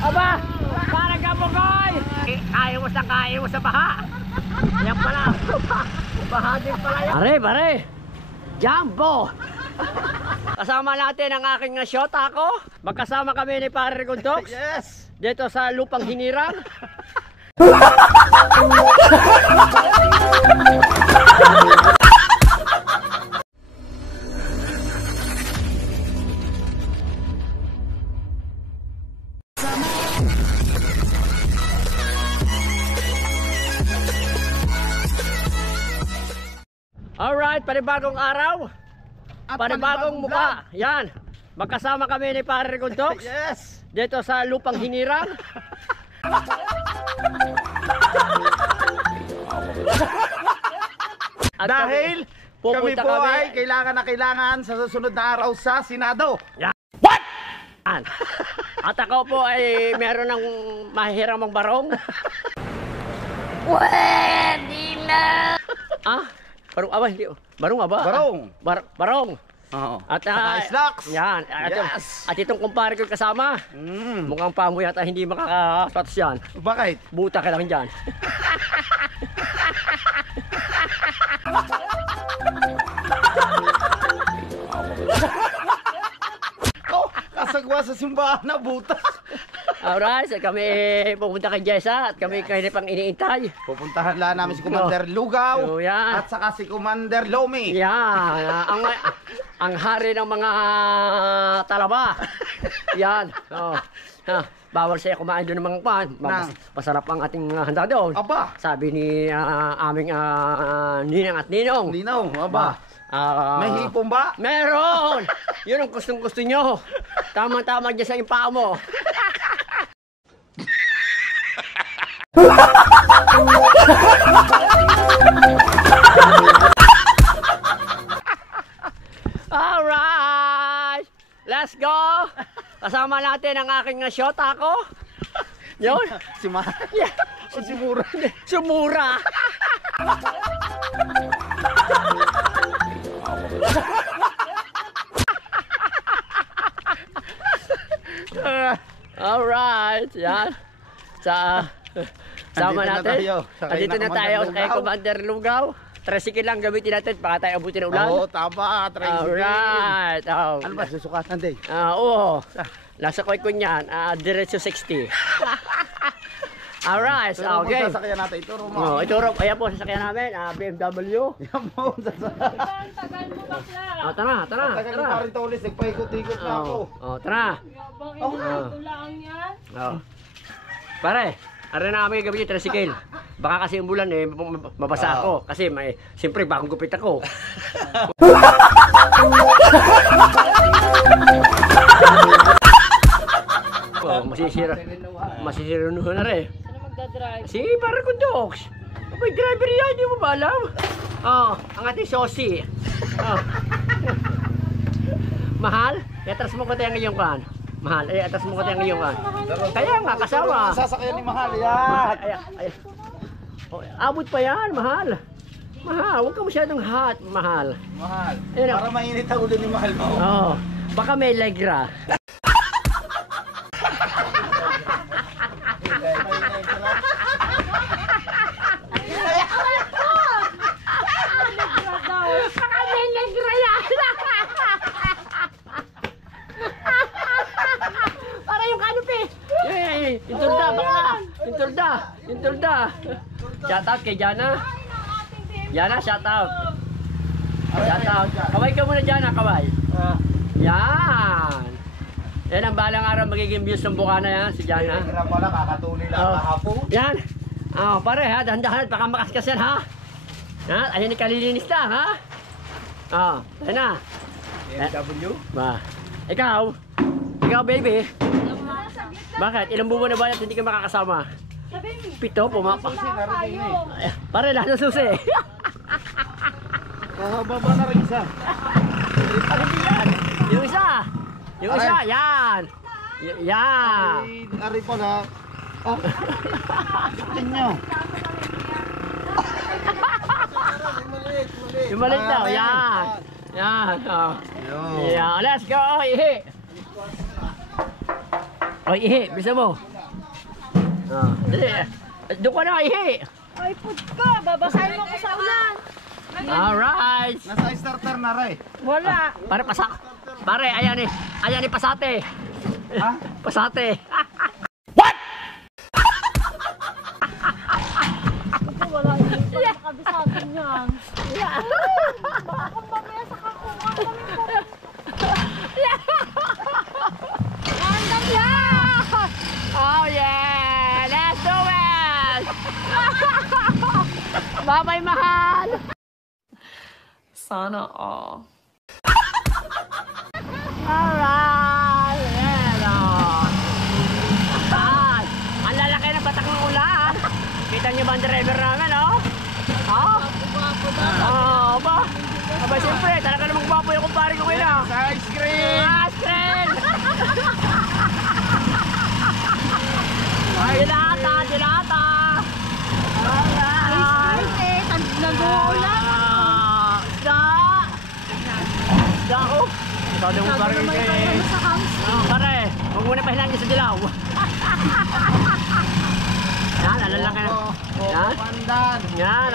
Aba, parang kapukoy! Kaya mo sa baha. Yan pala, baha din pala yan. Pare, Jumbo! Kasama natin ang aking shota ko. Magkasama kami ni Pare Gundox. Yes! Dito sa lupang hinirang. Alright, panibagong araw. Panibagong mukha. Yan. Magkasama kami ni Pare Gundox. Yes! Dito sa lupang hinirang. Dahil kami po ay kailangan sa susunod na araw sa Senado. Yan. What? At ako po ay meron ng mahihiramang barong. Pwede na. Barong aba, hindi. Barong aba? Barong. Oo. At Islocks. yan. Yes. At itong kumpare ko kasama. Mukhang pamoy at hindi makakapatos yan. Bakit? Buta ka lang dyan. Kasagwa sa simbahan na buta. Alright, so kami pupunta kay Jessa at kami kayo pang iniintay. Pupuntahan lang namin si Commander Lugaw yan. at saka si Commander Lomi. Yan, ang hari ng mga talaba. Yan. Bawal siya kumain doon ng mga pan. Masarap ang ating handa doon. Aba. Sabi ni aming ninang at ninong. Ninong, aba. May hipon ba? Meron! Yun ang gustong-gusto nyo. Tama-tama dyan sa impaa mo. Alright! Let's go! Kasama natin ang aking shota ko. Yun. Si Mahal. Yeah. O si Mura. Sumura. Alright, yan. Sama natin. Andito na tayo kay Commander Lugaw. Tricycle lang gamitin natin baka tayo abutin ng ulan. Oo, tama. Alright. Ano ba, susukatan din? Oo. Nasa koy ko niyan, diretso 60. Alright, okay. Sasakyan natin, ituro mo. Ituro, ayan po, sasakyan namin, BMW. Yan po, sasakyan. Tagal mo bakla. Tara. Tagal mo pa rin tulis, nagpaikot-ikot na ako. Tara. Ito lang yan. Pare, aray na kami gagawin yung tricycle. Baka kasi yung bulan mabasa ako. Kasi siyempre bagong gupit ako. Masisira na rin. Sino magdadrive? Si Pare Gundox. May driver yan, hindi mo ba alam? Ang ating sosi. Mahal, atras mo ko tayo ngayong kan. Mahal, atras mo ko tayo ngayong kan. Kaya nga, kasama. Sasakyan ni Mahal, yan. Abot pa yan, Mahal. Mahal, huwag ka masyadong hot, Mahal. Mahal, para mainit ang ulo ni Mahal mo. Baka may legra. Intulda. Shout out kay Jana. Jana, shout out. Kaway ka muna, Jana, kaway. Yan. Yan ang balang araw magiging views ng buka na yan, si Jana. Kaya pala, kakatuloy lang kahapon. Yan. Pare ha, dahan-dahan, baka makaskasan ha. Ayan ni kalilinis na ha. Ayan na. BMW? Ikaw baby. Bakit? Ilang buwan na ba at hindi ka makakasama? 7, pumapak. Pare, lahat ng susi. Baba na rin isa. Yung isa, yan. Yan. Ari po na. Tingnan nyo. Yung maliit daw, yan. Yan. Let's go. Ihi. O, ihi. Bisa mo. Dali. Doon ka na, ihi. Ay, put ka. Babasahin mo ko sa ulan. Alright. Nasa starter na rin. Wala. Pare, pasak. Pare, ayan eh. Ayan eh, pasate. Ha? Pasate. Wala. Hindi pa nakabisatin yan. Baka kung mamaya sa kakuha kami po. Andam yan! Oh yeah! Let's do it! Bye-bye, mahal! Sana all. Alright! Hello! Ah, ang lalaki ng batak ng ulan! Kita niyo ba ang driver namin, oh? Oh? Oh, ba? Aba, siyempre, talaga namang gwapo yung kumpare ko kayo. Sa ice cream! Ice cream! Dilata, dilata! Alright! Nag-uulan. Isda! Isda ako! Ikaw din mo pare kayo. Pare, huwag muna pahilan niyo sa dilaw. Yan, alalaki na. Yan. Pandan! Yan,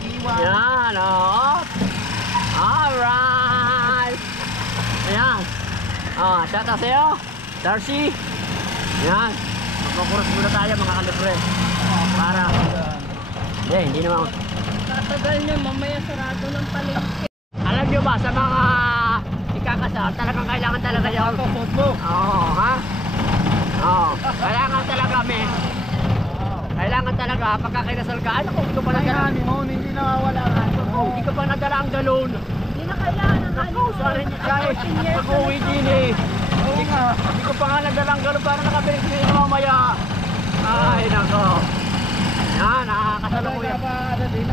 Iwan! Yan, Alright! Ayan. Shout out sa'yo. Darcy. Yan. Magkukuros muna tayo mga kalibre. Para. Hindi naman. Tatagal niya, mamaya sarado ng palengke. Alam nyo ba, sa mga ikakasal, talagang kailangan talaga yun. Oo, ha? Oo. Kailangan talaga, men. Kailangan talaga, pagka kinasal ka, ano kung hindi ko pa nadala? Hindi nawawala ka. Hindi ko pa nadala ang galon. Hindi na kailangan ng Ako, sorry, kahit ako din eh. Hindi ko pa nga nadala ang galon para nakabilis nyo yung mamaya. Ay, nako. Yan, nakakasal mo yan.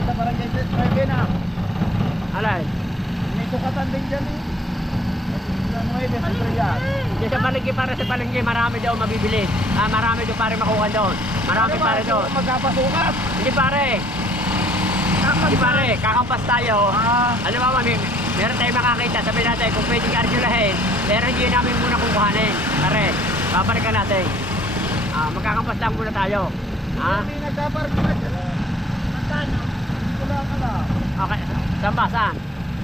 Sa barangay sa Trebe na. Alay. May sukatan din dyan eh. Diyan sa palengke, para sa palengke, marami daw mabibili. Marami daw pare makuha doon. Marami pare doon. Magkapasukat. Hindi pare. Hindi pare, kakampas tayo. Alam mo, meron tayong makakita. Sabihin natin, kung pwedeng arjulahin, pero hindi namin muna kukuhanin. Pare, babalikan natin. Magkakampas lang muna tayo. May nagkaparkilan dyan. Magkano? Wala ka na. Okay, saan ba? Saan?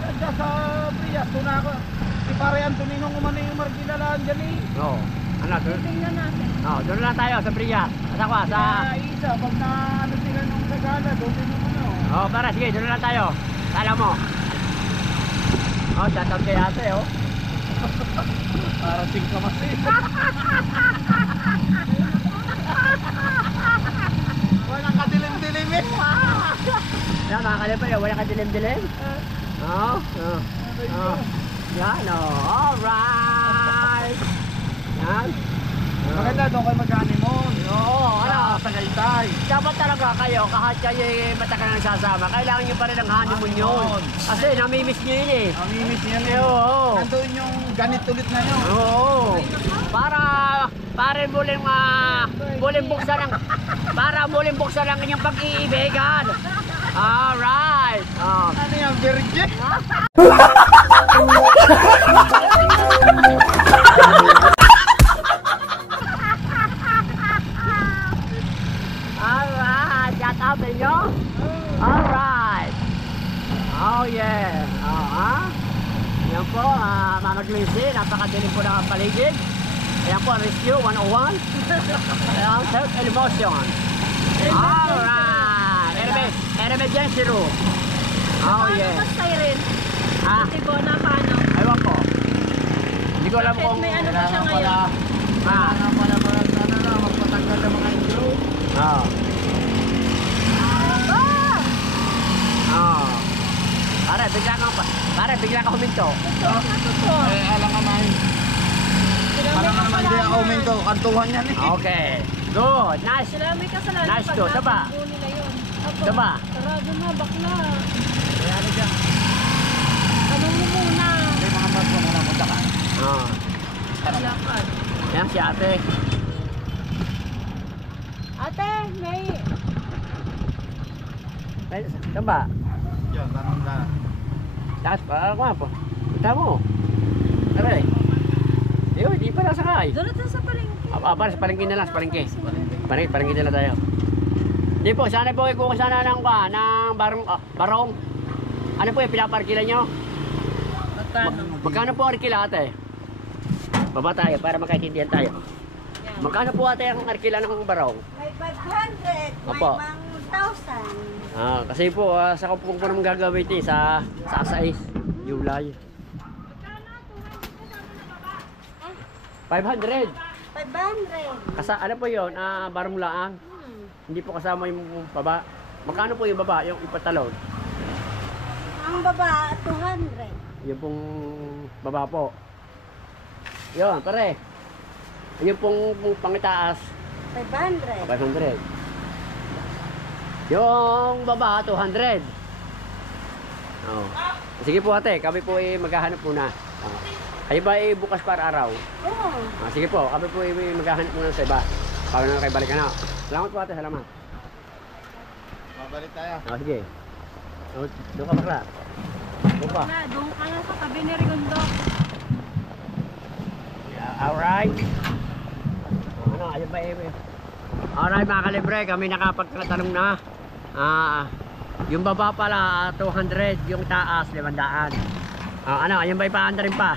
Diyan sa Prias, doon ako. Si Pare Antonino umano yung margilalaan dyan eh. Oo. Ano, doon? Tingnan natin. Doon lang tayo, sa Priya. Sa kwa, sa... Isa, pag na ano sila nung sagala, doon din naman oh. Para, sige, doon lang tayo. Kala mo. Shout out kay ate, oh. Para singkamas eh. Walang kadilim-dilim eh. Yan, mga kalipay, wala ka dilim-dilim. Yan, alright. Yan. Maganda doon kayo mag-honeymoon. Oo, Sa Tagaytay. dapat talaga kayo, kahit kayo matagal na nagsasama, kailangan nyo pa rin ang honeymoon yun. Kasi namimiss nyo yun eh. Namimiss niyan eh. Oo. Nandun yung ganit ulit na yun. Oo. Para muling buksan ang inyong pag-iibigan. Alright. Ano yan, virgin? Alright. Shout out sa inyo. Alright. Oh yeah. Yan po, Mama Glincy, napakadilim po ng paligid. Ayan po, Rescue 101. Ayan, self-emotion. Alright. Emergency room. Oh yeah. Ano siren? Tibo na paano? Ewan ko. Hindi ko alam Bakit kung... may ano ba siya ngayon? Ano pala magpatanggal ng mga intro. Pare, bigla ka huminto. Alam ka man. Alam ka naman di ako uminto. Kantuhan yan eh. Okay. Good. Nice. Salami ka sa lalo. Nice to. Taba. Nila yun. Taba. Sarado na, bakla. Kaya ano dyan? Anong mo muna? May mga maso na napunta ka. Lakad. Yan si ate. Ate, may... Taba. Yan, tanong na. Lahat pa. Ako po. Punta mo. Aray. Hindi pa nasakay. Doon natin sa palengke. Para sa palengke na lang, sa palengke. Palengke na lang tayo. Di po, sana po ikuha sana ng barong. Ano po yung pinaparkila nyo? Magkano po arkila ate? Baba tayo para magkaintindihan tayo. Magkano po ate ang arkila ng barong? May 500, may Opo. 1,000. Kasi po, sa kupong po naman gagawin ito sa 6 July. 500. 500. Ano po yun? Barong laan. Hindi po kasama yung baba. Magkano po yung baba? Yung ipatalon? Ang baba, 200. Yung pong baba po. Yun, pare. Yung pong pangitaas, 500. 500. Yung baba, 200. Oh. Sige po ate, kami po maghahanap muna. Kayo ba bukas para araw? Oo. Sige po, kami po maghahanap muna sa iba. Para na kayo balikan na. Salamat po ate, salamat. Mabalik tayo. Sige. Doon ka bakla. Doon pa. Doon ka na sa tabi ni Rigondo. Alright. Ayun ba Alright mga kalibre, kami nakapagtatanong na. Yung baba pala 200, yung taas 500. Ayun ba ipaanda rin pa?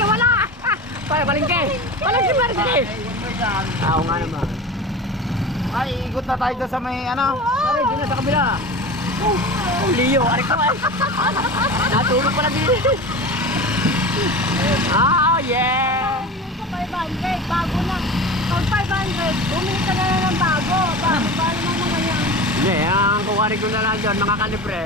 Wala! Palengke! Palengke! Oo nga naman. Ay, ikot na tayo doon sa may ano. Pare, doon na sa kabila. Leo, ari ko ay. Natulog pala din. Yeah! Sa 500, bago na. Pag 500, bumili ka na ng bago. Bago naman yan. Hindi, ang kuwari ko na lang dyan, mga kalibre.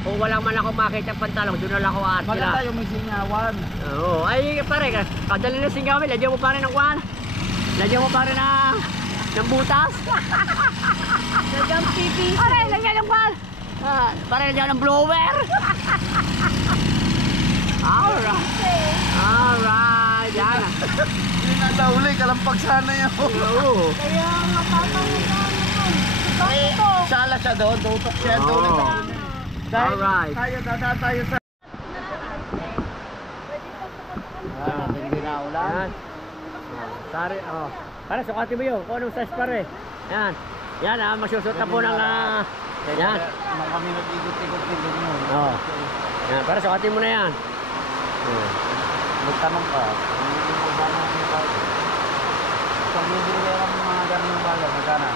Kung walang man ako makita ng pantalong, doon na lang ako aat sila. Maganda yung may singawan. Oo, ay pare, kadali na singawin, lagyan mo pa rin ng kwan. Lagyan mo pa rin ng butas. Lagyan PVC. Pare, lagyan ng kwan. Pare, lagyan ng blower. Alright, yan. Hindi na daw uli, kalampag sana yun. Oo. Kaya nga papangit ito. Sala siya doon, tutok siya doon. Dahil Alright. dadaan tayo sa... Hindi na ulan. Yan. Sari, Pare, sukatin mo yun. Kung anong size pare. Yan. Yan, magsusot na po ng... yan. Kami nag-ikot-ikot din mo. Yan, pare, sukatin mo na yan. Magtanong ka. Hindi mo ba na yung bago? Pag bibili ka ng mga ganun yung bago, magkana?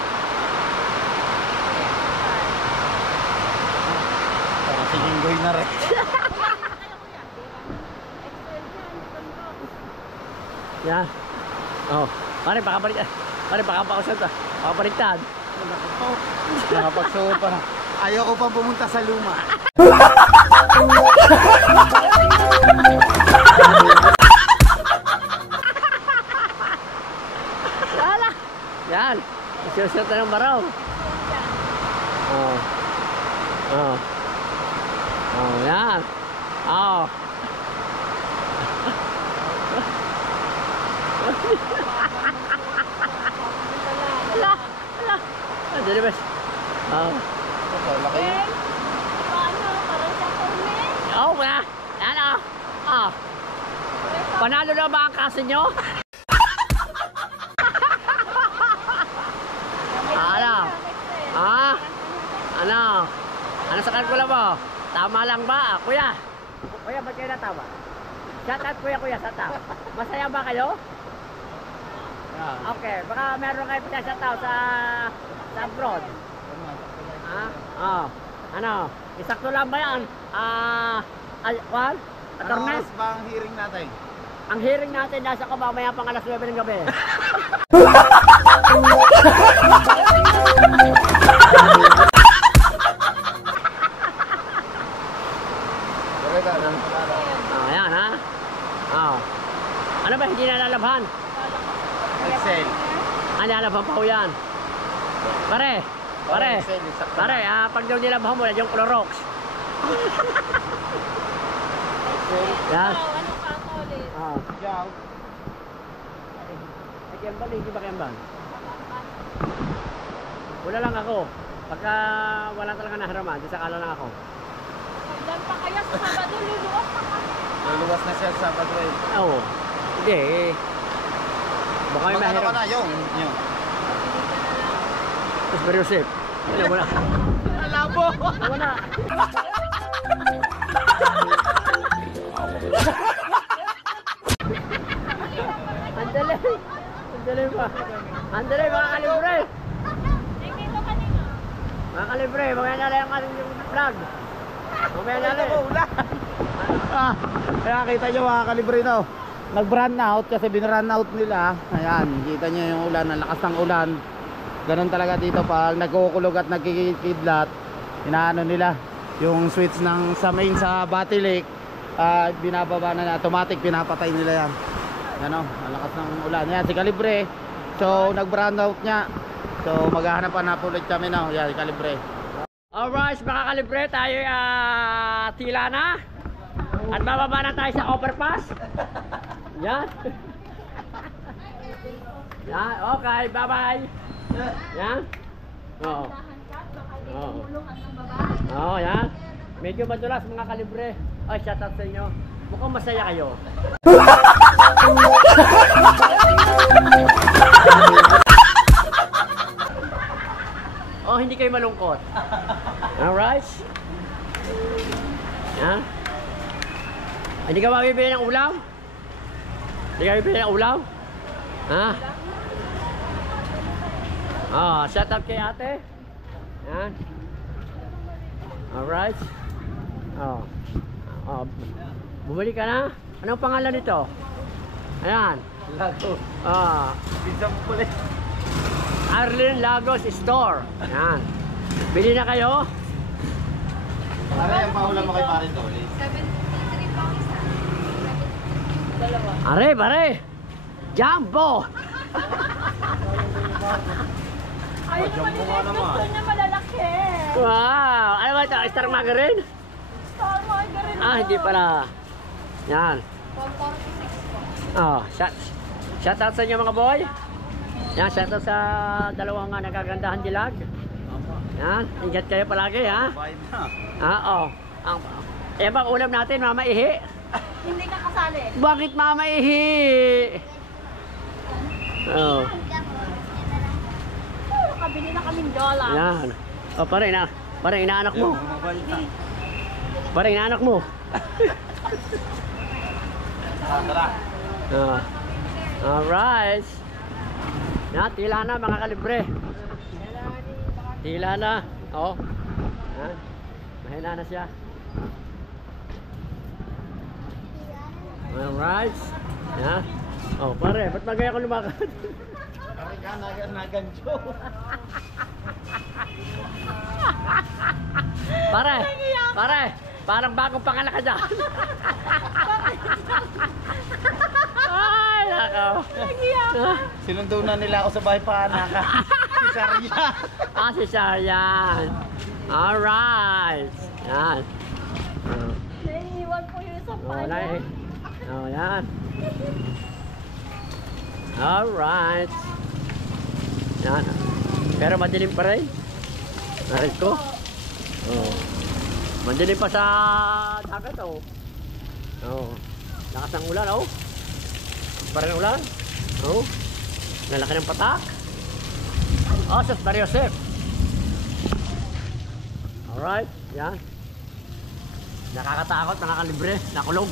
Kasi linggoy na rin. Yan. Pare, baka baliktad. Pare, baka pausap. Baka baliktad. Nakapagsuot pa na. Ayoko pa pumunta sa luma. Wala. Yan. Isusot na ng baraw. Yan. Ala. Jadi bes. Laki. Paano? Parang sa korne? Na. Yan Panalo na ba ang kaso nyo? Ano sa kalkula mo? Tama lang ba? Kuya, ba't kayo natawa? Shout out kuya, shout out. Masaya ba kayo? Okay, baka meron kayo shout out sa abroad. Isakto lang ba yan? Attorney? Anong oras ba ang hearing natin? Ang hearing natin nasa ko mamaya pang alas 9 ng gabi. Ayan ha. Ano ba hindi nalalabhan? Excel. Nalalabhan pa ho yan. Pare, pag daw nilabhan mo na yung Clorox. Yan. Ano ka ulit? Ciao. Kembang, hindi ba kembang? Wala lang ako. Pagka wala talaga nahiraman, di sakala lang ako. Ilan pa kaya sa Sabado, luluwas pa ka. Luluwas na siya sa Sabado eh. Oo. Hindi eh. Baka may Magkano ka mahirap. na? Yung. Tapos Mario Joseph. Wala mo na. Alabo! Wala. Andali. Andali ba? Andali mga kalibre. Dito kanina. Mga kalibre, mamaya na lang yung vlog. Mamaya na lang. Kaya kita nyo mga kalibre no. Nag-run out kasi bin-run out nila. Ayan, kita nyo yung ulan, ang lakas ng ulan. Ganun talaga dito pag nagkukulog at nagkikidlat. Inaano nila yung switch ng sa main sa Batty Lake. Binababa na automatic, pinapatay nila yan. Ano, ang lakas ng ulan. Yan, si Kalibre. So, nag-run out niya. So, maghahanapan na ulit kami no. Yan, si Kalibre. Alright, mga kalibre, tayo tila na. At bababa na tayo sa overpass. Yan. Yan, okay, bye-bye. Yan. Oo. Oo. Oo, yan. Medyo madulas mga kalibre. Ay, shout out sa inyo. Mukhang masaya kayo. Oh, hindi kayo malungkot. Alright. Yan. Hindi ka mabibili ng ulam? Hindi ka mabibili ng ulam? Ha? Ah, shout out kay ate. Yan. Alright. Oh. Oh. Bumili ka na? Anong pangalan nito? Ayan. Lagos. Ah. Pizza mo pala. Arlene Lagos Store. Ayan. Bili na kayo? Pare, ang paulam mo kay Pare Dolly. 73 po isa. Dalawa. Are, pare. Jumbo. Ayun naman yung gusto niya malalaki. Wow. Ano ba ito? Star Margarine? Star Margarine. Ah, hindi pala. Yan. 146 po. Oh, shout out sa inyo mga boy. Yan, shout out sa dalawang nagagandahan dilag. Yan, ingat kayo palagi ha. Vibe na. Oo. Eh bang ulam natin, Mama Ihi? Hindi ka kasali. Bakit Mama Ihi? Oh. Nakabili na kaming dola. Yan. Oh, pare inaanak mo. Mobile na. Pare inaanak mo. Tara. Oh. Alright. Yan, tila na mga kalibre. Tila na. Oh. Yan. Mahina na siya. Alright. Yan. Oh, pare, ba't magaya ko lumakad? Pare ka, naganjo. Pare, parang bagong panganak ka dyan. Ay, nako. Ah, Sinundo na nila ako sa bahay pa naka. Si Sarya. Ah, si Sarian. Alright. Yan. Naiiwan po yung isang Oh, pala. oh, yan. Alright. Yan. Pero madilim pa rin. Narin ko. Oh. Madilim pa sa dagat, oh. Oh. Lakas ng ulan, oh. Parang ulan. Oh. Nalaki ng patak. Oh, sa Mario Joseph. Alright. Yan. Nakakatakot, nakakalibre, nakulog.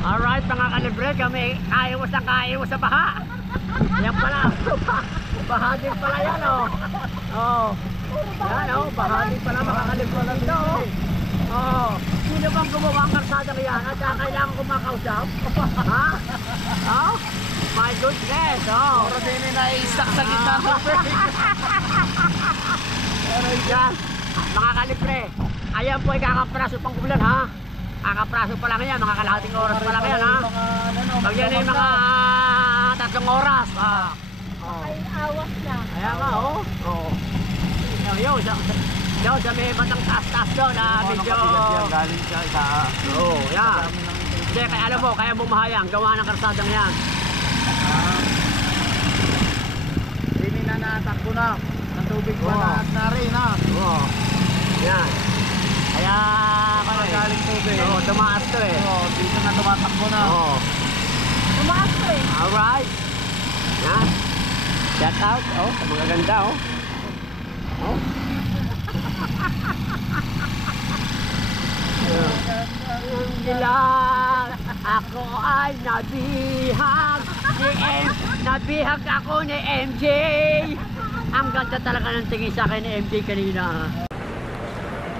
Alright, mga kalibre, kami kaiwas na kaiwas sa baha. Yan pala, baha din pala yan, oh. Oh. Yan, oh, baha din pala mga kalibre dito, oh. Oh. Sino bang gumawa ang karsada yan? At kailangan ko makausap? Ha? Oh? My goodness, oh. Pero din na i-stack sa gitna ng Pero yan, mga kalibre, ayan po ay kakapraso pang kulan, ha? Kakapraso pa lang yan, mga kalahating oras pa lang yan, ha? Pag yan ay mga 3 oras, ha? Oh. Ay, awas na. Ayan nga, oh. Oh. Yun, sa may batang taas-taas doon, na medyo... Galing siya isa. Oo, yan. Hindi, kaya alam mo, kaya bumahayang, gawa ng karsadang yan. natakbo na. Ang tubig ba na rin ha? Oo. Yan. Kaya, Galing tubig. Oo, tumaas to eh. Oo, dito na tumatakbo na. Oo. Tumaas ko eh. Alright. Yan. Shout out. Oh, magaganda oh. Oh. Bilang ako ay nabihag ako ni MJ. Ang ganda talaga ng tingin sa akin ni MJ kanina.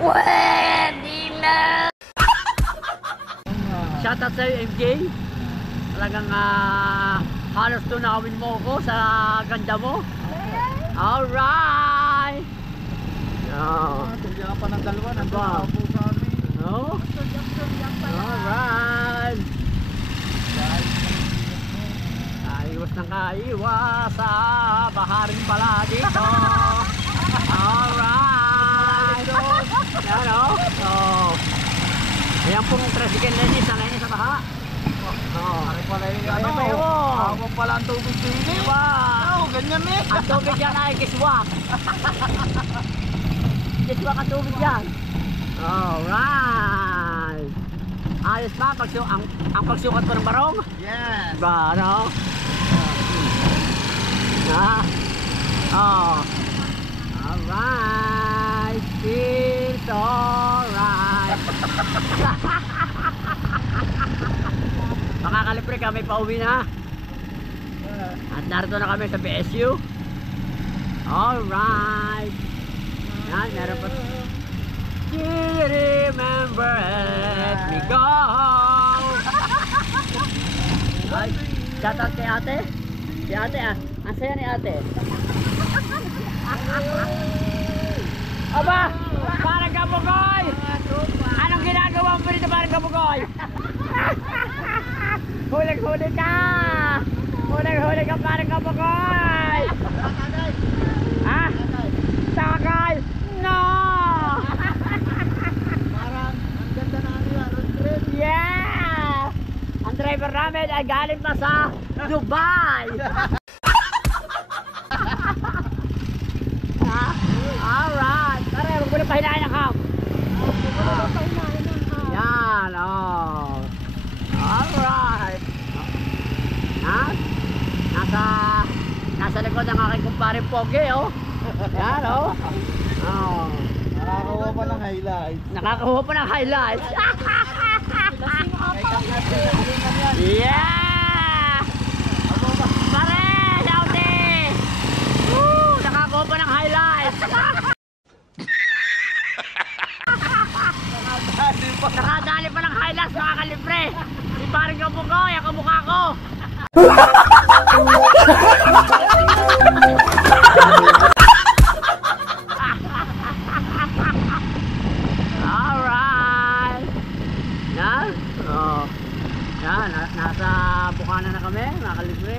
Pwede na! Shoutout sa'yo MJ. Talagang halos tunawin mo ako sa ganda mo. Alright! Tulya pa ng dalawa. Aba. Nandun sa amin. No? Alright! Kaiwas ng kaiwas sa baharin pala dito. Alright! Yan o. Oh. Ayan pong tricycle Lenny, sanay niya sa baha. Ari pala yung Ano? Hawak pala ang tubig din eh. Diba? Oo, ganyan eh. Ang tubig yan ay kiswak. Kiswak ang tubig yan. Alright! Ayos pa ang pagsukat ko ng barong? Yan. Diba, ano? Ha? Oh. Alright. Feels alright. Makakalipre kami, pauwi na. At narito na kami sa BSU. Alright. Yan, meron pa. You remember let me go. Ay, shoutout kay ate. Si ate ang saya ni ate. Aba, parang kabugoy. Anong ginagawa mo dito parang kabugoy? Huling-huli ka. Huling-huli ka parang kabugoy. Ha? Sakay? No! Parang ang ganda na ano yan. Road trip. Yeah! Ang driver namin ay galing pa sa Dubai. Alright. Tara, huwag mo na pahilahin ang ham. Yan, oh. Alright. Ha? Nasa likod ng aking kumpare Pogi, oh. Yan, oh. Oh. Nakakawa pa ng highlights. Nakakakuha pa ng highlights. Yeah! Pare! Saudi! Woo! Nakakuha pa ng highlights. Nakadali pa ng highlights mga kalibre. Si parang kabugoy, ang kamukha ko. Alright. Yan. Oh. Yan. Nasa Bukana na kami, mga kalibre.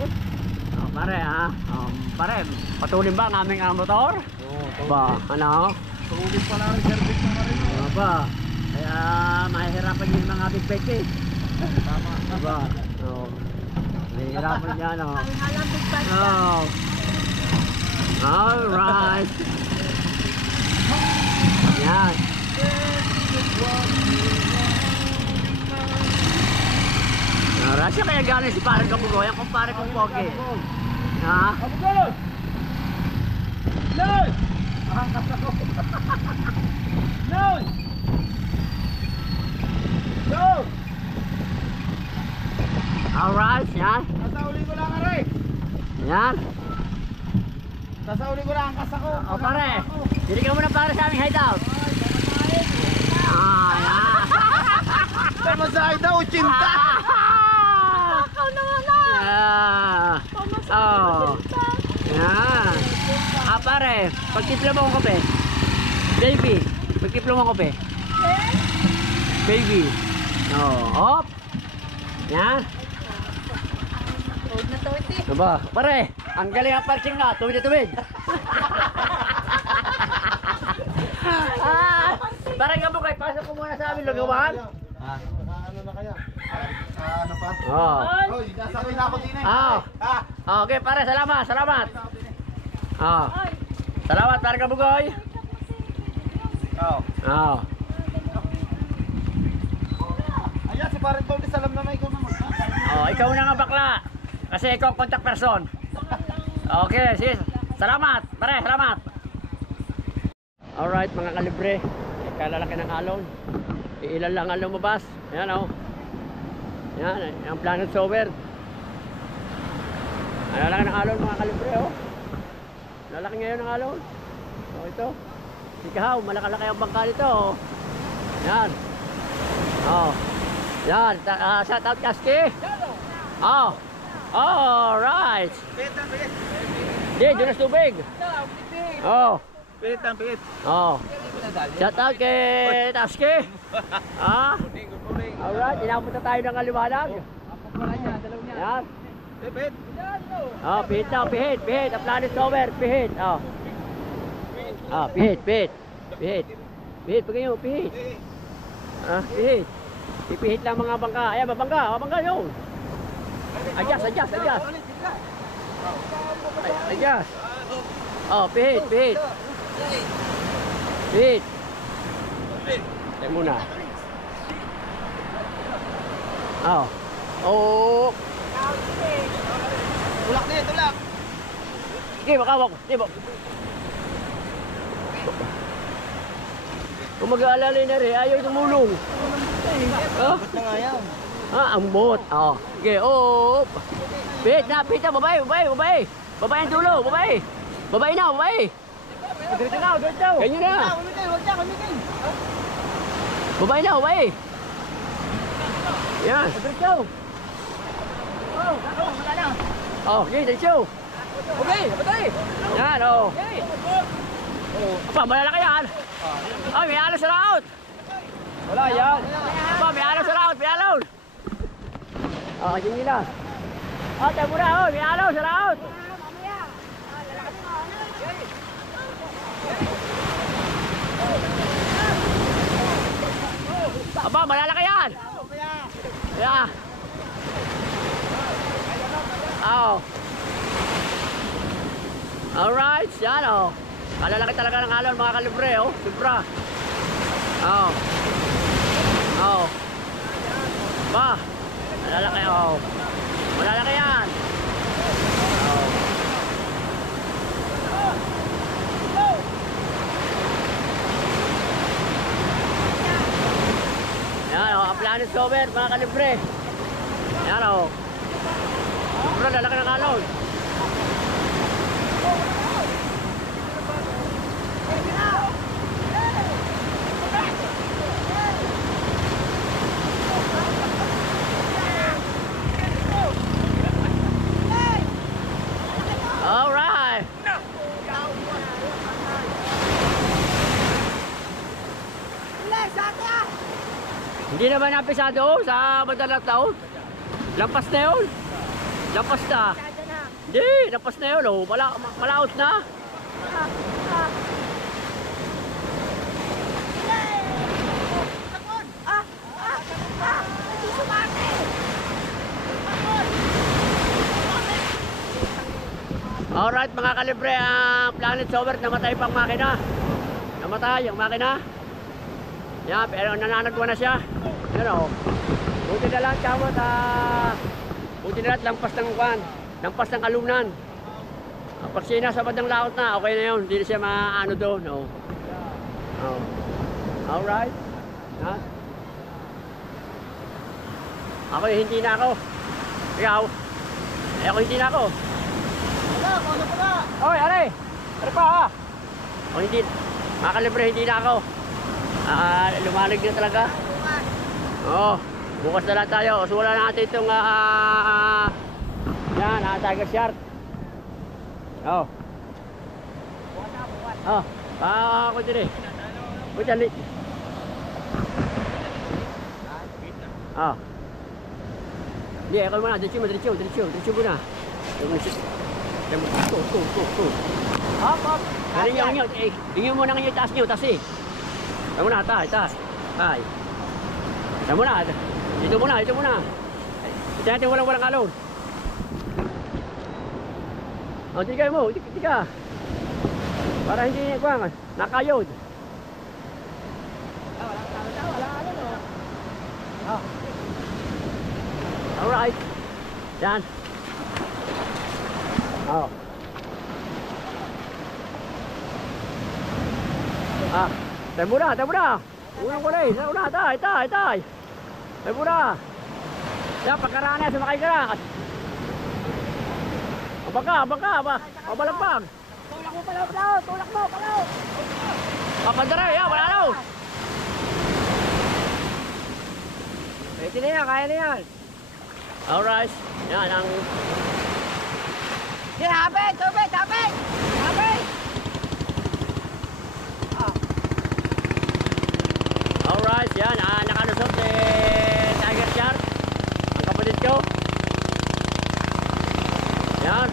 Oh, pare ha. Pare, patulin ba ang aming motor? Oo, Ba, ano? tubig pala rin. Service na rin. Ba, kaya mahihirapan yung mga big bike eh. Tama. Ba, oh. Mahihirapan yan oh. Alam big bag ka. Oh. Alright. Yan. Rasya kaya galing si parang kabugoy, ang kumpare kong Pogi. Ha? Kabugol! Noy! Ahangkas ako. Noy! Go! Alright, yan. Sasauli ko lang aray. Yan. Sasauli ko lang angkas ako. O pare, hindi ka muna para sa aming hideout. Ah, yan. Pamasahe daw, 80. Ikaw naman na. Yeah. Oh. Yan. Pare, pagkipla mo akong kape. Baby, pagkipla mo akong kape. Baby. Oh, hop. Yan. Huwag na to iti. Diba? Pare, ang galing ang parking na. Tuwid na tuwid. Parang nga mo kayo, pasok ko muna sa amin, lugawan. Ano na kaya? Ano pa? Oh. Hoy, nasakay na ako din eh. Ah. Okay, pare, salamat, salamat. Ah. Salamat, pare Kabugoy. Oo. Ah. Ayan, si Paring Baudis, alam na ikaw naman. Oh, ikaw na nga bakla. Kasi ikaw ang contact person. Okay, sis. Salamat, pare, salamat. Alright, mga kalibre. Kalalaki ng alon. Ilan lang ang lumabas. Ayan, oh. Yan, ang planet sober. Ang lalaki ng alon, mga kalibre, oh. Lalaki ngayon ng alon. Oh, ito. Sikahaw, malakalaki ang bangka nito, oh. Yan. Oh. Yan, shout out Kaski. Oh. Alright. Di, doon sa tubig. Oh. Pihit. Oh. Shout out kay Taski. Ah. Alright, inapunta tayo ng Kaliwanag. Yan. Pihit. Oh, pihit na, pihit. Ang planet over, pihit. Oh. Ah, pihit. Pihit, pagkayo, pihit. Ah, pihit. Ipihit lang mga bangka. Ayan, mabangka yun. Adjust. Adjust. Oh, pihit. Pihit. Tayo muna. Oh. Oh. Tulak. Sige, makawak. Sige, kung mag-aalala na rin, ayaw tumulong. Oh? Ang bot. Oh. Sige, oh. Pihit na, babae. Babae ang dulo, babae. Babae na. Dito na. Ganyan na. Babae na. Yan. Oh, sige, diretso. Okay, patay. Yan, oh. Apa, malalaki yan. Oh, may alon sa laot. Wala yan. Apa, may alon sa laot, may alon. Oh, yun nila. Oh, tayo muna, oh, may alon sa laot. Aba, malalaki yan. Yeah. Oh. Alright, yan oh. Malalaki talaga ng alon mga kalibre oh. Sobra. Oh. Oh. Ba. Malalaki oh. Malalaki yan. Oh. Yan oh, ang planet sober mga kalibre. Yan oh. Sobra lalaki ng alon. Alright. Hindi naman napisado sa madalang taon. Lampas na yun. Lampas na. Hindi, lampas na yun. Oh. Malaot na. Alright mga kalibre, ang planet sober, namatay pang makina. Namatay ang makina. Yan, pero nananagwa na siya. Yan o. Buti na lang kamot, buti na lang lampas ng kwan. Lampas ng alunan. Pag sinasabad ng laot na, okay na yun. Hindi na siya maano doon. Oh. Oh. Alright. Ha? Ako hindi na ako. Ikaw. Ako hindi na ako. Ano pala? Oy, are! Ano pa ha? O hindi, mga kalibre, hindi na ako. Lumalig na talaga. Oo, bukas na lang tayo. So wala natin itong yan, tiger shark. Oh. Oh, ako din eh. Buti oh. Hindi, ako muna, diretso muna. Go. Hop. Tingin mo na ngayon taas nyo, taas eh. Tama na, taas. Ay. Tama na, dito muna. Ito natin walang alon. O, tiga mo, tiga. Para hindi nakayod. Alright. Yan. Oh. Tayo muna. Unang kulay. Una, tay. Tayo muna. Yan, pagkaraan na, sumakay ka na. Abang ka. Balagpag. Tulak mo, palaw. Papandara, yan, wala na. Pwede na yan, kaya na yan. Alright. Yan, ang... Habit! Alright, yan. Nakalusot si Tiger Shark. Ang kapatid ko. Yan.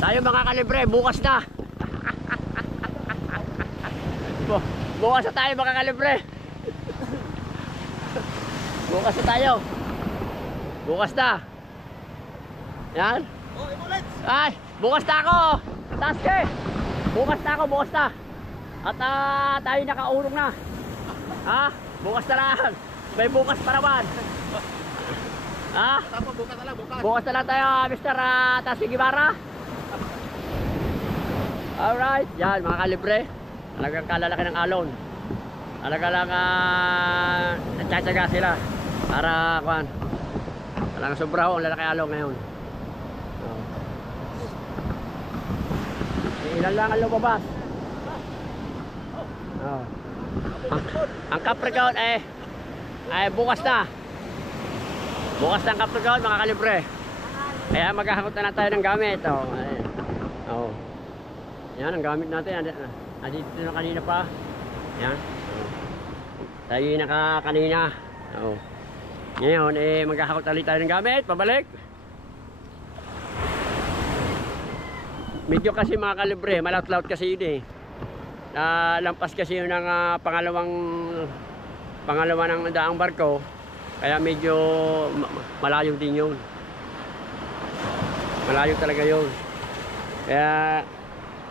Tayo mga kalibre, bukas na. Bukas na tayo mga kalibre. Bukas na tayo. Bukas na. Yan. Ay, bukas na ako. Taske. Bukas na. At tayo nakaurong na. Bukas na lang. May bukas pa naman. Bukas na lang tayo, Mr. Taske Guevara. Alright. Yan mga kalibre. Talagang kalalaki ng alon. Talaga lang nagtsatsaga sila. Para kuhan. Talagang sobra ho ang lalaki alon ngayon. Ilan lang ang lumabas. Ang Capricorn ay bukas na. Bukas na ang Capricorn mga kalibre. Kaya maghahakot na lang tayo ng gamit. Yan ang gamit natin. Andito na kanina pa. Yan. Tayo kanina. Ngayon maghahakot ulit tayo ng gamit. Pabalik. Medyo kasi mga kalibre, malaut-laut kasi yun lampas kasi yun ng pangalawa ng daang barko. Kaya medyo malayo din yun. Malayo talaga yun. Kaya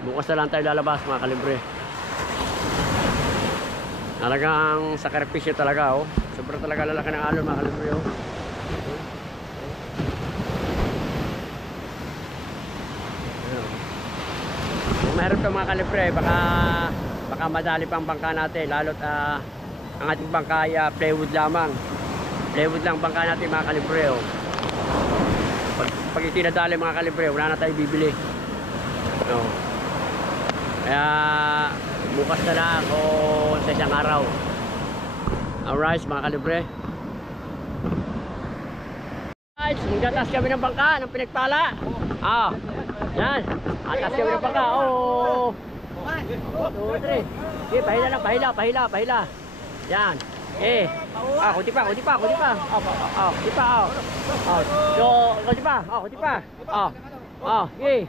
bukas na lang tayo lalabas mga kalibre. Talagang sakripisyo talaga Sobrang talaga lalaki ng alon mga kalibre Meron pa mga kalibre, baka madali pang bangka natin, lalo't ang ating bangka ay plywood lamang. Plywood lang bangka natin mga kalibre. Pag itinadali mga kalibre, wala na tayo bibili. Kaya bukas na lang o sa isang araw. Alright mga kalibre. Alright, magtatas kami ng bangka, ng pinagpala. Yan. Atas kami ng bangka. 1, 2, 3. Okay, pahila. Yan. Kunti pa. Kunti pa. Kunti pa. Okay.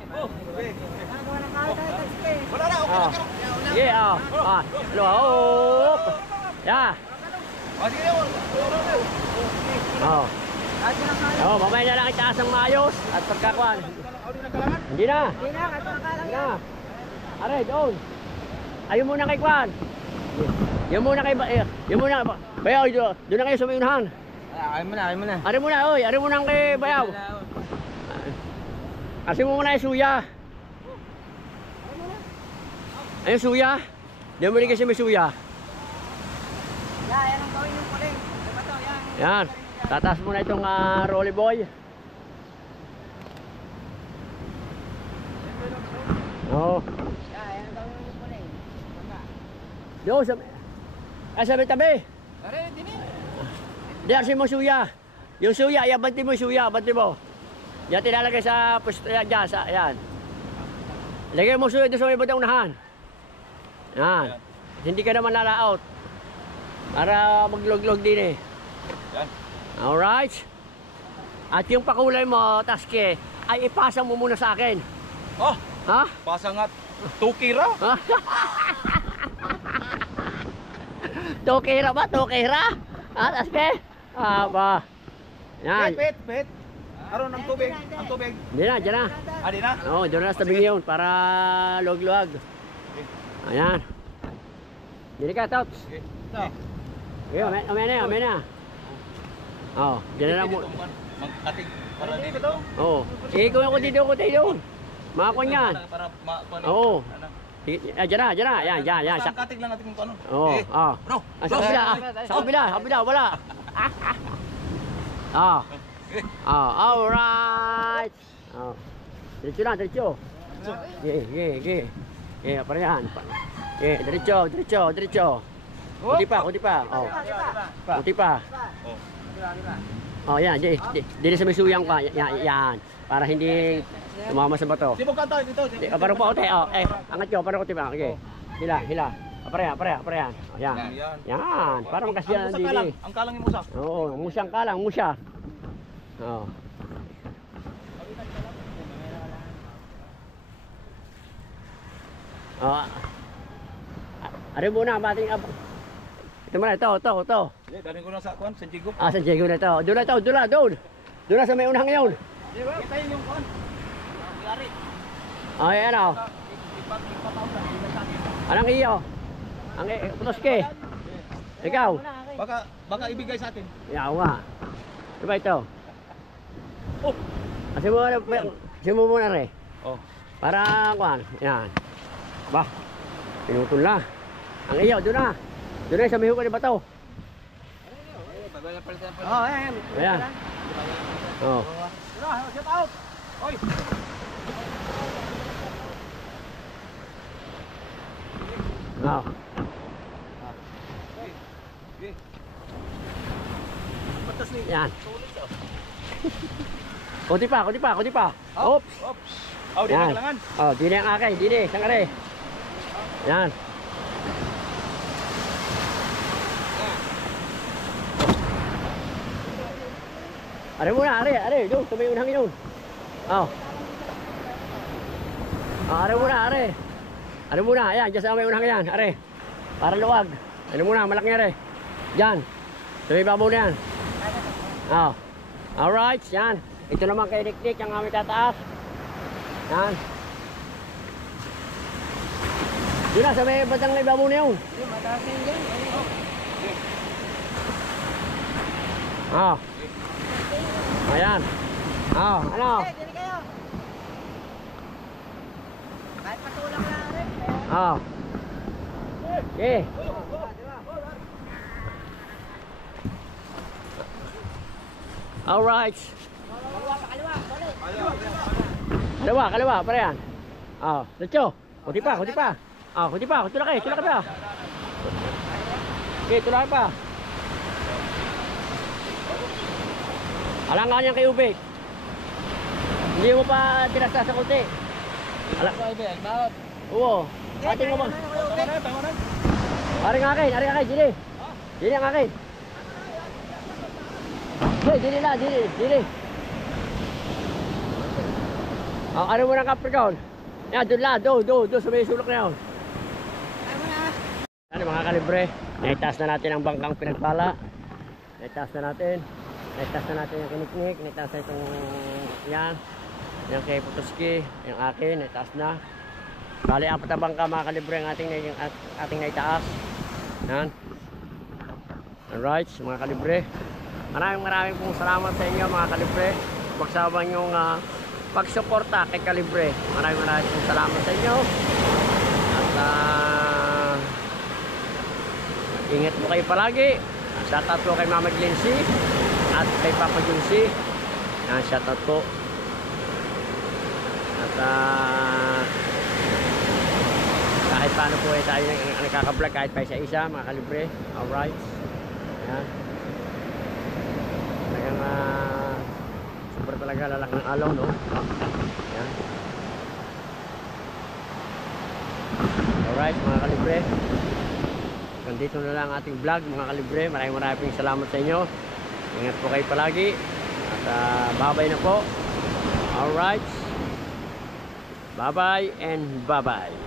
Mamaya na lang itaas ang maayos at pagkakuan. Hindi na. Aray, doon. Ayun muna kay Kwan. Yun muna. Bayaw, doon na kayo sa may unahan. Ay muna. Ari muna kay Bayaw. Asin mo muna yung suya. Ayun suya. Diyan mo rin kasi may suya. Yan ang gawin yung kuling. Yan. Tataas muna itong rolly boy. Yan ang gawin yung kuling. Doon sa tabi. Diyan mo suya. Yung suya, banti mo yung suya, banti mo. Yan tinalagay sa pwesto, yan, yan. Lagay mo suya doon sa may bandang unahan. Yan. Hindi ka naman nalaot. Para maglog-log din Yan. Alright. At yung pakulay mo, Taske, ay ipasa mo muna sa akin. Ha? Pasa nga 2 kira. Tokera ba? Tokera? Taske? Ba. Yan. Pet. Aron ang tubig. Ang tubig. Hindi na, dyan na. Ah, di na? Oo, doon na sa tabing yun para luwag-luwag. Ayan. Dili ka, Tots. Okay. Okay, umay na. Oo, dyan na lang mo. Magkating. Para dito to. Oo. Ikaw ako dito, Makakon yan. Para Oo. Dyan na. Yan. Isang kating lang natin kung ano. Oo, oo. Bro. Sa kabila, wala. Alright. Diretso. Para yan. Diretso. Kunti pa. Oh. Kunti pa. Oh, yan. Dili sa may suyang pa. Yan. Para hindi tumama sa bato. Di mo kanta dito. Parang po, te. Angat ko, parang ko, tiba. Okay. Hila. Para yan. Oh, yan. Para makasya ng dili. Ang kalang yung musa. Oo, musyang kalang, musya. Oo. Ari muna, mating ito muna, ito. Dali ko na sa kuan, sa Jigo. Sa Diego na ito. Doon na sa may unang ngayon. Kita yung kuan. Lari. Ay, ano? Anong iyo? Ang putoske. Ikaw? Baka ibigay sa atin. Yaw nga. Diba ito? Kasi mo muna re. Oh. Para kuan. Yan. Ba? Pinutol na. Ang iyo, doon na. Doon na sa may hukay ng bato. Ayan. Oh. Shout out. Oy. Oh. Yan. Kunti pa. Oops. Oh, di na kailangan. Oh, dini ang akin. Dini, sangare. Yan. Are muna. Doon, tumay unang inon. Oh. Are muna. Ayan, dyan sa may unang yan. Are. Para luwag. Ano muna, malaki nga re. Diyan. Tumay babaw na yan. Oh. Alright, yan. Ito naman kay Dikdik, ang aming tataas. Yan. Yun na, sa may batang na ibabaw na yun. Oh. Ayan. Oh, ano? Kahit patulang lang rin. Oh. Okay. Alright. Kaliwa, para yan. Oh, let's Kunti pa. Kunti laki pa. Okay, tulaki pa. Alangan yan kay Ube. Hindi mo pa tinasta sa kunti. Oo. Ating mo ba? Ari nga akin, Dili. Dili ang akin. Dili. Oh, ano mo ng Capricorn? Yan, doon sa may sulok na yun. Ano mga kalibre, naitaas na natin ang bangkang pinagpala. Naitaas na natin yung kiniknik, naitaas na itong yan. Yung kay Putoski, yung akin, naitaas na. Bali, 4 na bangka mga kalibre ang ating naitaas. Yan. Alright, mga kalibre. Maraming pong salamat sa inyo mga kalibre. Pagsabang yung pagsuporta kay Kalibre. Maraming pong salamat sa inyo. At ingat po kayo palagi. Shoutout po kay Mama Glency at kay Papa Junsi. Shoutout po. At kahit paano po tayo nakaka-vlog kahit pa isa-isa mga kalibre. Alright. Ayan. Talagang super talaga lalaki ng alaw, no? Ayan. Alright mga kalibre. Nandito na lang ating vlog mga kalibre. Maraming salamat sa inyo. Ingat po kayo palagi. At bye-bye na po. Alright. Bye-bye and bye-bye.